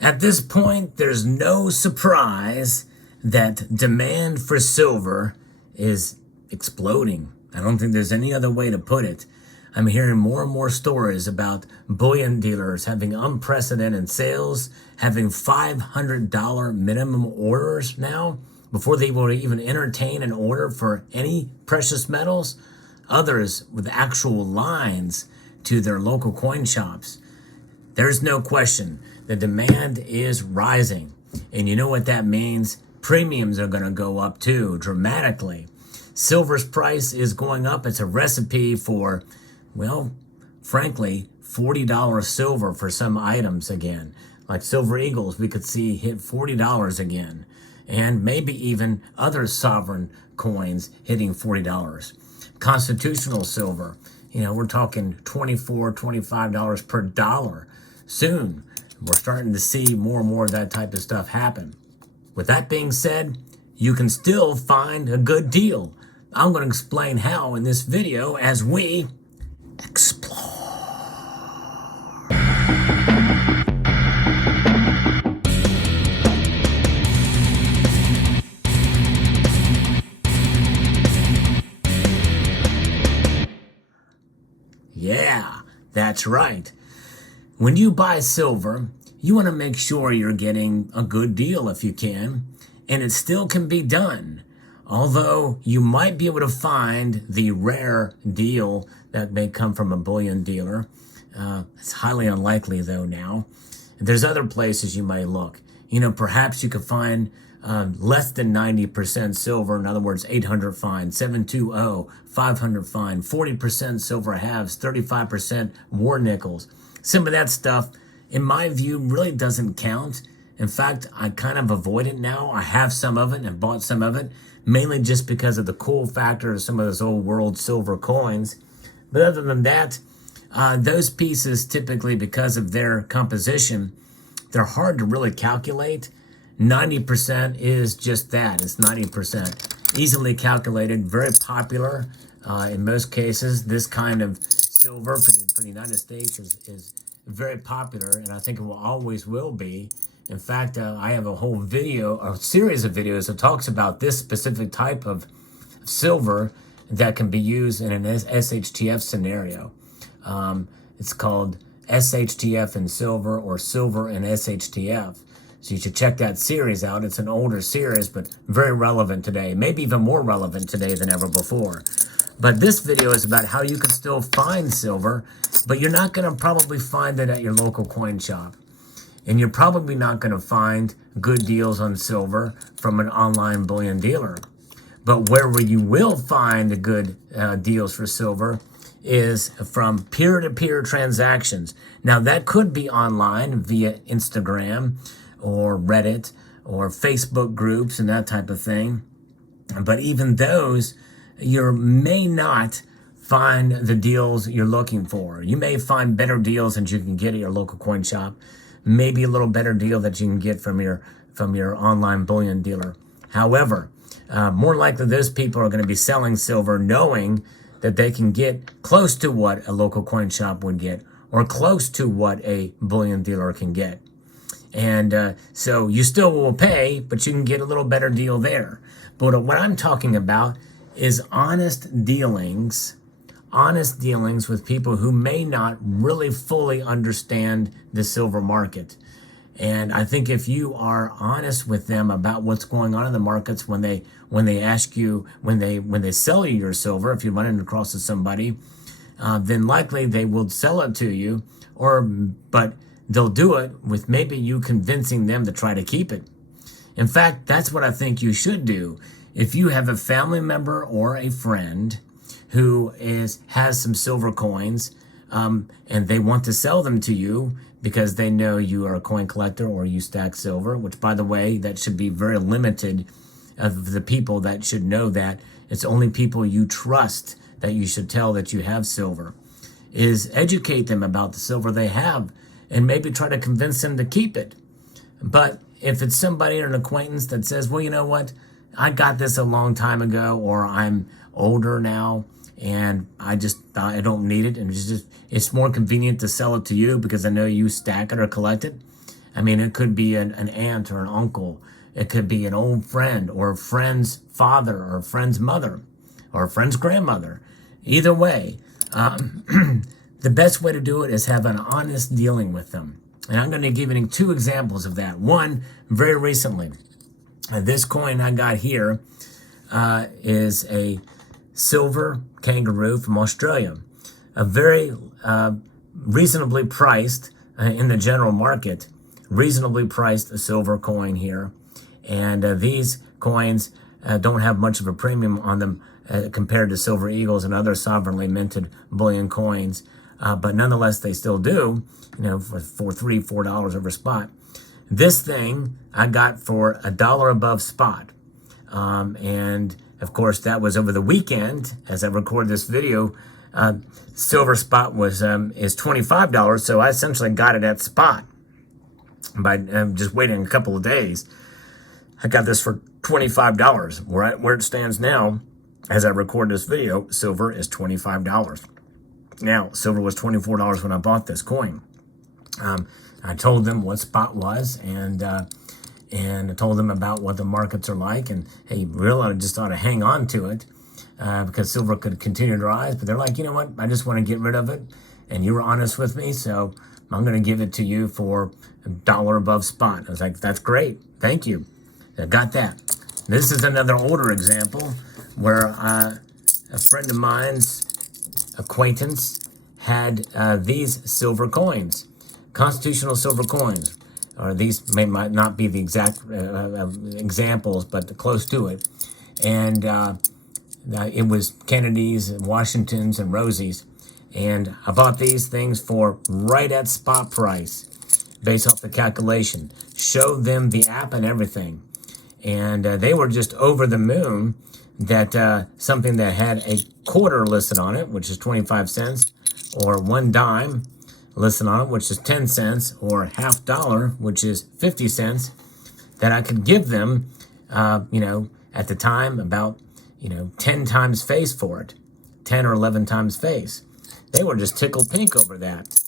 At this point, there's no surprise that demand for silver is exploding. I don't think there's any other way to put it. I'm hearing more and more stories about bullion dealers having unprecedented sales, having $500 minimum orders now before they will even entertain an order for any precious metals. Others with actual lines to their local coin shops. There's no question the demand is rising. And you know what that means? Premiums are going to go up too, dramatically. Silver's price is going up. It's a recipe for, well, frankly, $40 silver for some items again. Like Silver Eagles, we could see hit $40 again. And maybe even other sovereign coins hitting $40. Constitutional silver, we're talking $24, $25 per dollar. Soon, we're starting to see more and more of that type of stuff happen. With that being said, you can still find a good deal. I'm going to explain how in this video as we explore. Yeah, that's right. When you buy silver, you want to make sure you're getting a good deal if you can, and it still can be done. Although you might be able to find the rare deal that may come from a bullion dealer. It's highly unlikely though now. There's other places you might look. Perhaps you could find less than 90% silver, in other words, 800 fine, 720, 500 fine, 40% silver halves, 35% war nickels. Some of that stuff, in my view, really doesn't count. In fact, I kind of avoid it now. I have some of it and bought some of it, mainly just because of the cool factor of some of those old world silver coins. But other than that, those pieces typically, because of their composition, they're hard to really calculate. 90% is just that. It's 90%. Easily calculated, very popular in most cases. This kind of silver for the United States is very popular, and I think it will always will be. In fact, I have a series of videos that talks about this specific type of silver that can be used in an SHTF scenario. It's called SHTF in silver or silver in SHTF. So you should check that series out. It's an older series, but very relevant today. Maybe even more relevant today than ever before. But this video is about how you can still find silver, but you're not going to probably find it at your local coin shop. And you're probably not going to find good deals on silver from an online bullion dealer. But where you will find good deals for silver is from peer-to-peer transactions. Now, that could be online via Instagram or Reddit or Facebook groups and that type of thing. But even those, you may not find the deals you're looking for. You may find better deals than you can get at your local coin shop. Maybe a little better deal that you can get from your online bullion dealer. However, more likely those people are going to be selling silver knowing that they can get close to what a local coin shop would get or close to what a bullion dealer can get. And so you still will pay, but you can get a little better deal there. But what I'm talking about is honest dealings with people who may not really fully understand the silver market. And I think if you are honest with them about what's going on in the markets when they ask you, when they sell you your silver, if you run it across to somebody, then likely they will sell it to you, but they'll do it with maybe you convincing them to try to keep it. In fact, that's what I think you should do. If you have a family member or a friend who has some silver coins, and they want to sell them to you because they know you are a coin collector or you stack silver, which, by the way, that should be very limited of the people that should know that. It's only people you trust that you should tell that you have silver, is educate them about the silver they have and maybe try to convince them to keep it. But if it's somebody or an acquaintance that says, well, you know what, I got this a long time ago, or I'm older now and I don't need it, and it's more convenient to sell it to you because I know you stack it or collect it. I mean, it could be an aunt or an uncle. It could be an old friend or a friend's father or a friend's mother or a friend's grandmother. Either way, the best way to do it is have an honest dealing with them. And I'm going to give you 2 examples of that. One, very recently, this coin I got here is a silver kangaroo from Australia. A very reasonably priced in the general market, reasonably priced silver coin here. And these coins don't have much of a premium on them compared to silver eagles and other sovereignly minted bullion coins. But nonetheless, they still do, for $3-4 over spot. This thing I got for $1 above spot. And of course, that was over the weekend. As I record this video, silver spot was is $25, so I essentially got it at spot by just waiting a couple of days. I got this for $25. Where it stands now, as I record this video, silver is $25. Now, silver was $24 when I bought this coin. I told them what spot was, and I told them about what the markets are like, and hey, really, I just ought to hang on to it because silver could continue to rise. But they're like, you know what? I just want to get rid of it, and you were honest with me, so I'm going to give it to you for $1 above spot. I was like, that's great, thank you. I got that. This is another older example where a friend of mine's acquaintance had these silver coins, constitutional silver coins. Or these might not be the exact examples, but close to it. And it was Kennedy's, Washington's, and Rosie's. And I bought these things for right at spot price, based off the calculation. Showed them the app and everything. And they were just over the moon that something that had a quarter listed on it, which is 25 cents, or 1 dime, listed on it, which is 10 cents, or $50, which is 50 cents, that I could give them, at the time, about, 10 times face for it, 10 or 11 times face. They were just tickled pink over that.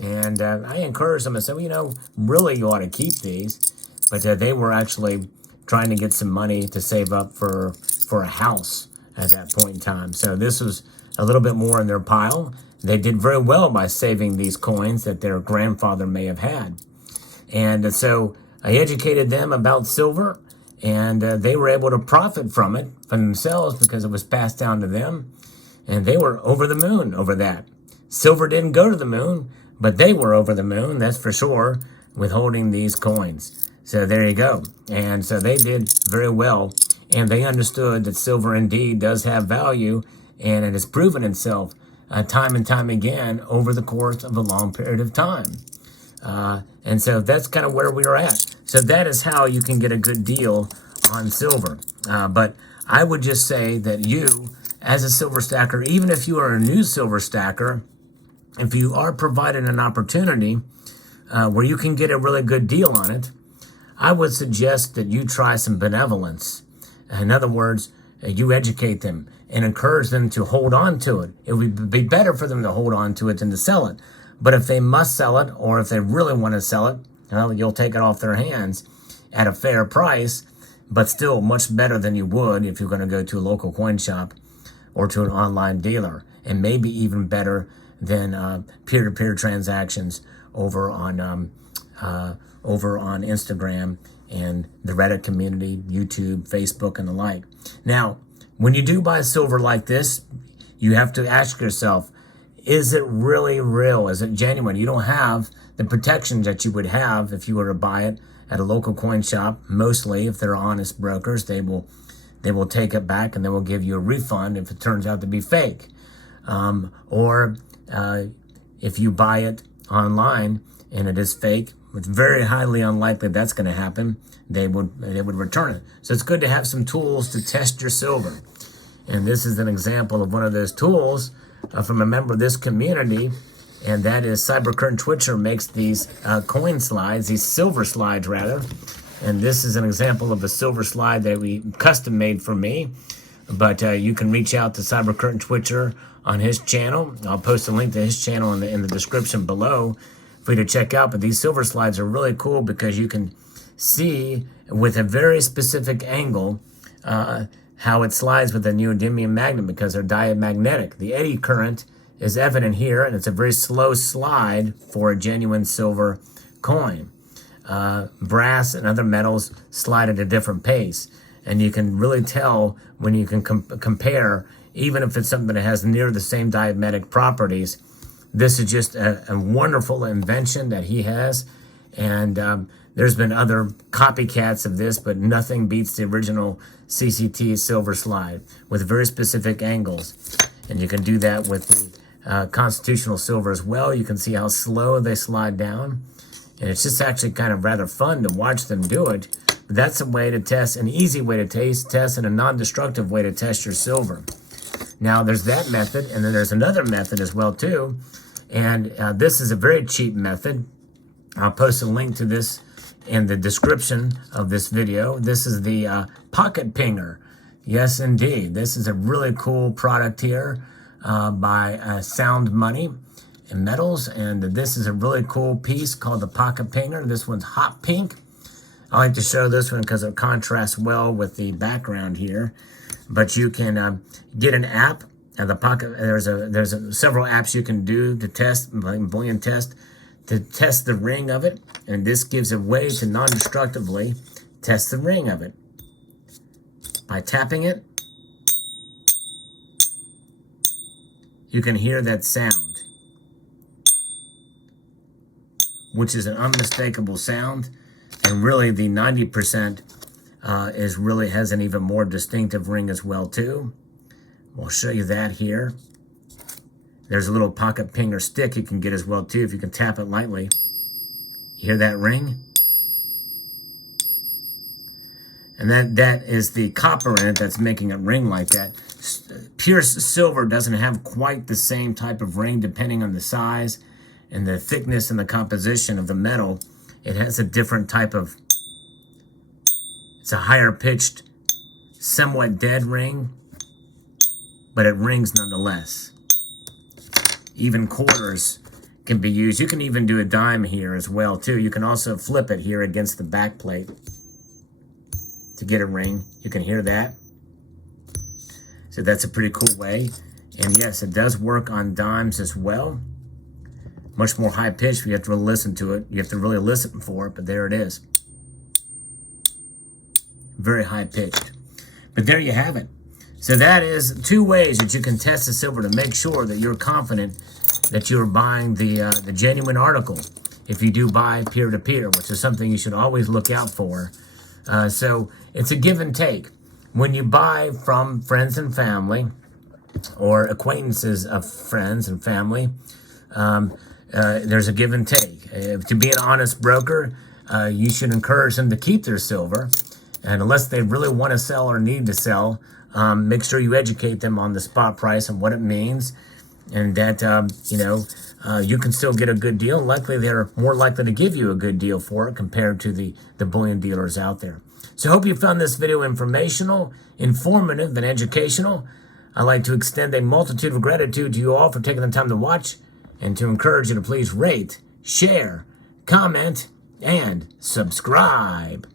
And I encouraged them. I said, really you ought to keep these. But they were actually trying to get some money to save up for a house at that point in time. So this was a little bit more in their pile. They did very well by saving these coins that their grandfather may have had. And so I educated them about silver, and they were able to profit from it for themselves because it was passed down to them. And they were over the moon over that. Silver didn't go to the moon, but they were over the moon, that's for sure, with holding these coins. So there you go. And so they did very well, and they understood that silver indeed does have value, and it has proven itself time and time again over the course of a long period of time. And so that's kind of where we are at. So that is how you can get a good deal on silver. But I would just say that you, as a silver stacker, even if you are a new silver stacker, if you are provided an opportunity where you can get a really good deal on it, I would suggest that you try some benevolence. In other words, you educate them and encourage them to hold on to it. It would be better for them to hold on to it than to sell it. But if they must sell it, or if they really want to sell it, you'll take it off their hands at a fair price, but still much better than you would if you're going to go to a local coin shop or to an online dealer, and maybe even better than peer-to-peer transactions over on Instagram and the Reddit community, YouTube, Facebook, and the like. Now, when you do buy silver like this, you have to ask yourself, is it really real? Is it genuine? You don't have the protections that you would have if you were to buy it at a local coin shop. Mostly, if they're honest brokers, they will take it back and they will give you a refund if it turns out to be fake. Or if you buy it online and it is fake, it's very highly unlikely that's going to happen. They would return it. So it's good to have some tools to test your silver. And this is an example of one of those tools from a member of this community, and that is Cybercurrent Twitcher makes these coin slides, these silver slides rather. And this is an example of a silver slide that we custom made for me. But you can reach out to Cybercurrent Twitcher on his channel. I'll post a link to his channel in the description below. for you to check out. But these silver slides are really cool because you can see with a very specific angle how it slides with a neodymium magnet because they're diamagnetic. The eddy current is evident here, and it's a very slow slide for a genuine silver coin. Brass and other metals slide at a different pace, and you can really tell when you can compare, even if it's something that has near the same diametric properties. This is just a wonderful invention that he has, and there's been other copycats of this, but nothing beats the original CCT silver slide with very specific angles. And you can do that with the constitutional silver as well. You can see how slow they slide down. And it's just actually kind of rather fun to watch them do it. But that's a way to test, an easy way to test and a non-destructive way to test your silver. Now, there's that method, and then there's another method as well, too. And this is a very cheap method. I'll post a link to this in the description of this video. This is the Pocket Pinger. Yes, indeed. This is a really cool product here by Sound Money and Metals. And this is a really cool piece called the Pocket Pinger. This one's hot pink. I like to show this one because it contrasts well with the background here. But you can get an app. The Pocket. There's several apps you can do to test, like bullion test, to test the ring of it. And this gives a way to non-destructively test the ring of it. By tapping it, you can hear that sound, which is an unmistakable sound. And really the 90% has an even more distinctive ring as well too. We'll show you that here. There's a little pocket pinger stick you can get as well too if you can tap it lightly. You hear that ring? And that is the copper in it that's making it ring like that. Pure silver doesn't have quite the same type of ring depending on the size and the thickness and the composition of the metal. It has a different type of, it's a higher pitched, somewhat dead ring, but it rings nonetheless. Even quarters can be used. You can even do a dime here as well too. You can also flip it here against the back plate to get a ring. You can hear that. So that's a pretty cool way. And yes, it does work on dimes as well. Much more high pitched. You have to really listen to it. You have to really listen for it, but there it is. Very high pitched. But there you have it. So that is 2 ways that you can test the silver to make sure that you're confident that you're buying the genuine article. If you do buy peer-to-peer, which is something you should always look out for. So it's a give and take. When you buy from friends and family or acquaintances of friends and family, there's a give and take. To be an honest broker, you should encourage them to keep their silver. And unless they really want to sell or need to sell, make sure you educate them on the spot price and what it means. And that, you can still get a good deal. Likely, they're more likely to give you a good deal for it compared to the bullion dealers out there. So I hope you found this video informational, informative, and educational. I'd like to extend a multitude of gratitude to you all for taking the time to watch and to encourage you to please rate, share, comment, and subscribe.